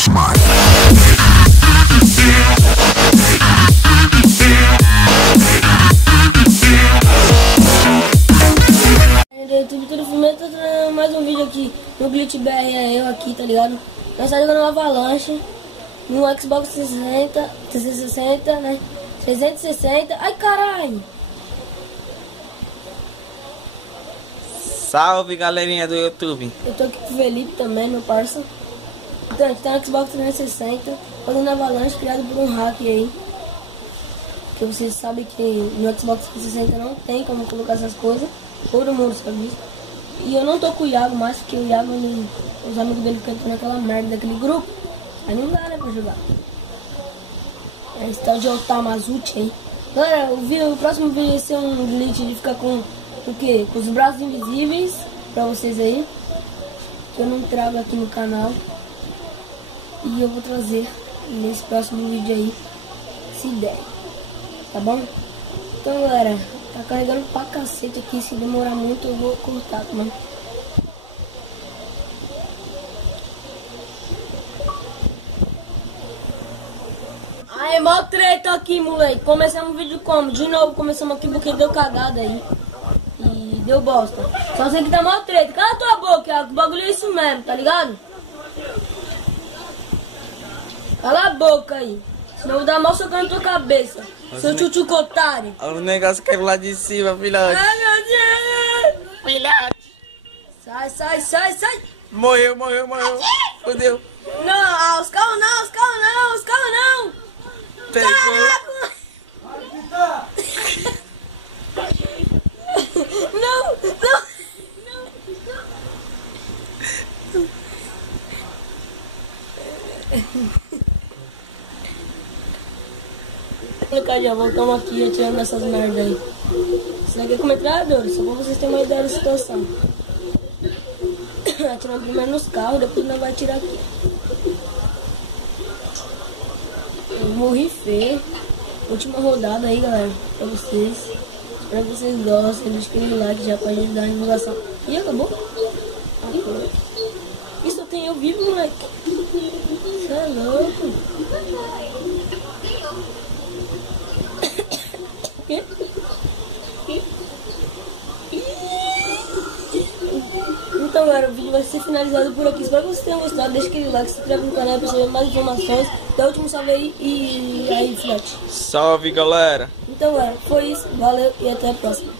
Flashback. YouTube, tudo filmando, tô trazendo mais um vídeo aqui no Glitch BR, eu aqui, tá ligado? Nós tá jogando Avalanche no Xbox 360, né? 360, ai caralho! Salve galerinha do YouTube! Eu tô aqui com o Felipe também, meu parça. Então, a gente tá no Xbox 360, fazendo Avalanche, criado por um hack aí. Que vocês sabem que no Xbox 360 não tem como colocar essas coisas. Todo mundo sabe isso. E eu não tô com o Iago mais, porque o Iago, os amigos dele ficam naquela merda daquele grupo. Aí não dá, né, pra jogar. É esse tal de Otamazuchi aí. Galera, o próximo vídeo vai ser um glitch de ficar com o quê? Com os braços invisíveis pra vocês aí. Que eu não trago aqui no canal. E eu vou trazer nesse próximo vídeo aí, se der. Tá bom? Então, galera, tá carregando pra cacete aqui. Se demorar muito eu vou cortar, mano. Aí, mó treta aqui, moleque. Começamos o vídeo como? De novo, começamos aqui porque deu cagada aí. E deu bosta. Só sei que tá mó treta. Cala a tua boca, Iago. O bagulho é isso mesmo, tá ligado? Cala a boca aí. Senão eu vou dar mal socando na tua cabeça. Seu tchutchuco otário. O negócio caiu lá de cima, filhote. Ai, meu Deus. Filhote. Sai, sai, sai, sai. Morreu. Fudeu. Não, os carros não, os carros não, os carros não. Pegou. Caraca. Não. Já voltamos aqui atirando essas merdas aí. Isso daqui é com metralhadora, só pra vocês terem uma ideia da situação. Atirando primeiro nos carros, depois nós vamos atirar aqui. Eu morri feio. Última rodada aí, galera, pra vocês. Espero que vocês gostem. Deixa aquele like já pra ajudar a divulgação. Ih, acabou? Isso tem eu vivo, moleque. Você é louco. Quê? Então, galera, o vídeo vai ser finalizado por aqui. Espero que vocês tenham gostado. Deixa aquele like, se inscreve no canal para saber mais informações. Dá o último salve aí e aí, filhote. Salve, galera. Então, galera, foi isso. Valeu e até a próxima.